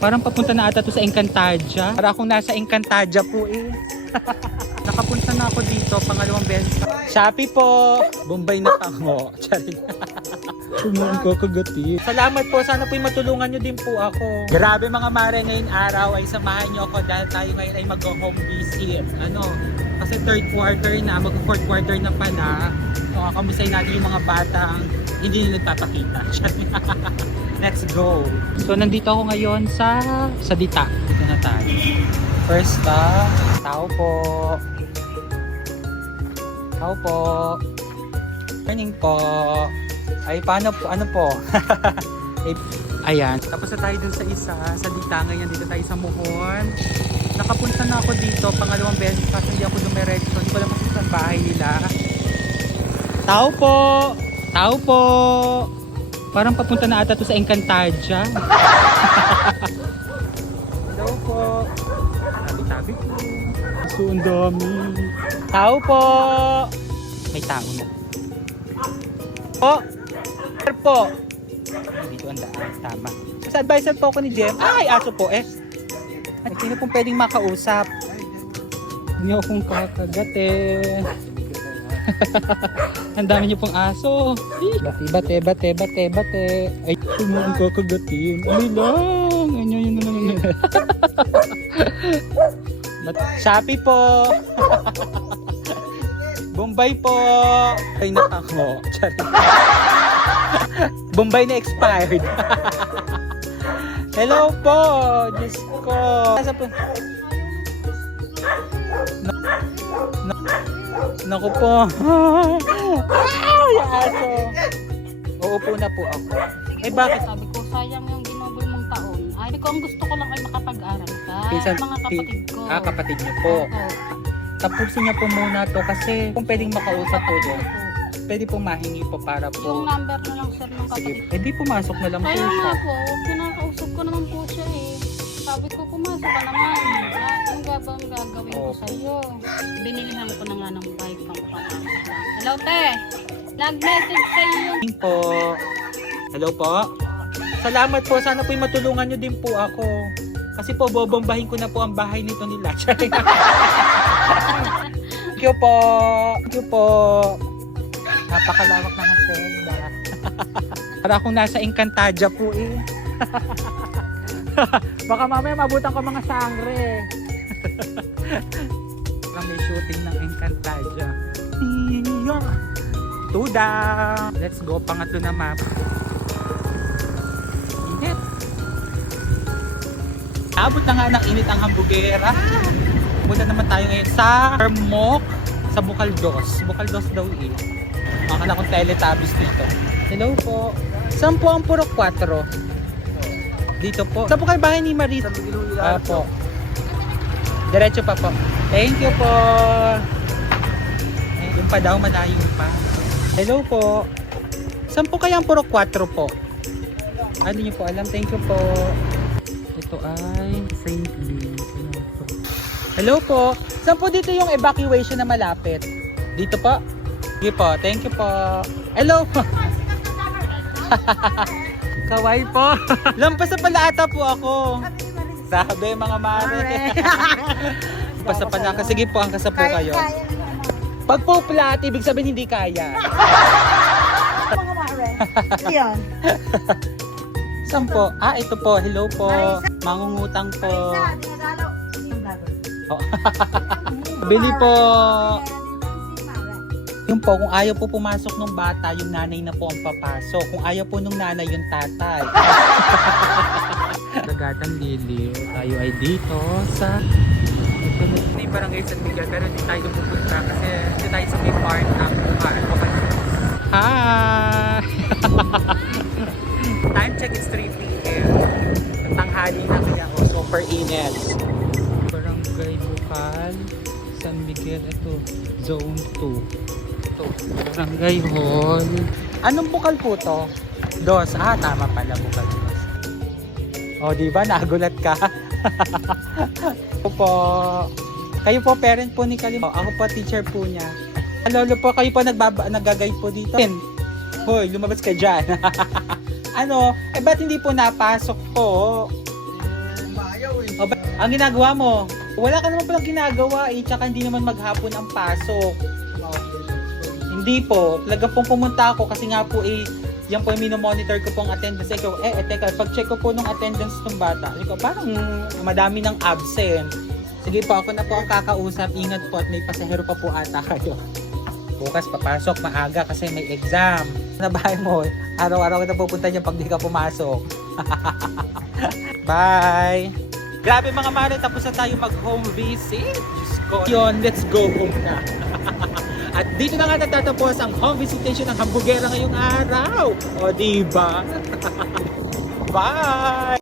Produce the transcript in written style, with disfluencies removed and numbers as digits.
Parang papunta na ata to sa Encantadia. Para akong nasa Encantadia po eh. Nakapunta na ako dito, pangalawang beses. Shopee po! Bombay na tango. Charing. Kumaan ko kagati. Salamat po, sana po matulungan nyo din po ako. Grabe mga mare, ngayong araw ay samahan nyo ako dahil tayo ngayon ay mag-home visit. Kasi third quarter na, mag-fourth quarter na pala. So kamustahin natin yung mga batang hindi nila nagpapakita. Let's go! So nandito ako ngayon sa Dita. Dito na tayo. First stop, tao po. Tao po. Morning po. Ay, paano po? Ano po? Ayan. Tapos na tayo dun sa isa. Sa Dita ngayon. Dito tayo sa Muhon. Nakapunta na ako dito. Pangalawang beses. Kasi hindi ako dumiretso. Hindi ko alam kung saan bahay nila. Tao po! Tao po! Parang papunta na ata to sa Encantadia. Hello po. Tabi-tabi po. So, ang dami. Tao po. May tao na. Po. Po. Dito ang daan. Tama. Sa advisor po ako ni Jem. Ay, aso po eh. At sino pong pwedeng makausap? Hindi akong kakagatin. Ang dami niyo pong aso. Bate. Ay, sumaan ko kagatin. Ay lang. Yun na naman. Shopee po. Bombay po. Ay, natango. Bombay na expired. Hello po. Diyos ko. Asa po? Naku po. Ay, aso. Uupo na po ako. Eh bakit? Sabi ko, sayang yung ginugol mong taon. Ay, ko, ang gusto ko lang ay makapag-aral ka. Mga kapatid ko. Kapatid niyo po. Tapusin niyo po muna to kasi kung pwedeng makausap po doon. Pwede po mahingi po para po. Yung number na lang sir ng kapatid ko. Sige, di pumasok na lang po Kaya siya. nga po, kinakausap ko naman po siya eh. Sabi ko, pumasok ka naman. Yung gagawin ko sa'yo. Binilihan ko na nga ng bike pang papasok lang. Hello, te! Nag-message sa'yo. Po. Hello po. Salamat po. Sana po matulungan nyo din po ako. Kasi po, bobombahin ko na po ang bahay nito nila. Thank you po. Thank you po. Napakalawak na ng senda. Para akong nasa Encantadia po eh. Baka mamaya mabutan ko mga sangre. May shooting ng Encantadia. Tuda! Let's go. Pangatlo na map. Init. Abot na nga ng init ang hambugera. Punta naman tayo ngayon sa Hermok. Sa Bukaldos. Bukaldos daw eh. Makakala kong Teletubbies dito. Hello po. Saan po ang Purok 4? Dito po. Saan po kayo bahay ni Marit? Po. Diretso pa po. Thank you po. Yung pa daw, malayo pa. Hello po. Saan po kaya ang Purok 4 po? Ano niyo po alam? Thank you po. Ito ay St. Louis. Hello po. Saan po dito yung evacuation na malapit? Dito po? Sige po. Thank you po. Hello po. Kaway po. Lampas na pala ata po ako. Sabi mga mare. Lampas na pala ako. Sige po, angkas na po kayo. Pag po flat, ibig sabihin hindi kaya. Mga mare. Yan. Saan po? Ah, ito po. Hello po. Mangungutang po. Bili po. Yung po, kung ayaw po pumasok ng bata, yung nanay na po ang papasok. Kung ayaw po nung nanay, yung tatay. Dagatang Liliw. Tayo ay dito sa may barangay San Miguel, pero hindi tayo pupunta kasi hindi tayo sa may part ng Bukaan po kayo. Hi! Time check is 3 p.m. Tanghali na kaya ako. Super init. Barangay Bukal, San Miguel. Ito, Zone 2. Ito, Barangay Hall. Anong bukal po to? Dos. Ah, tama pala. Bukal dos. O, diba? Nagulat ka? Ako po. Kayo po, parent po ni Kalim. Ako po, teacher po niya. Lolo po, kayo po nag-guide po dito. Hoy, lumabas ka dyan. Ano? Eh, ba't hindi po napasok po? Ang ginagawa mo, wala ka naman palang ginagawa eh, tsaka hindi naman maghapon ang pasok. Hindi po, talaga pong pumunta ako kasi nga po eh, yan po yung minomonitor ko pong attendance. Ikaw, teka, pag-check ko po nung attendance ng bata, ikaw, parang madami ng absent. Sige po, ako na po ang kakausap. Ingat po at may pasahero pa po ata kayo. Bukas papasok maaga kasi may exam. Sa bahay mo, araw-araw kita pupunta niya pag di ka pumasok. Bye! Grabe mga mare, tapos na tayo mag-home visit. Diyos ko. Yun, let's go home na. At dito na nga natatapos ang home visitation ng Hamburgera ngayong araw. O diba? Bye!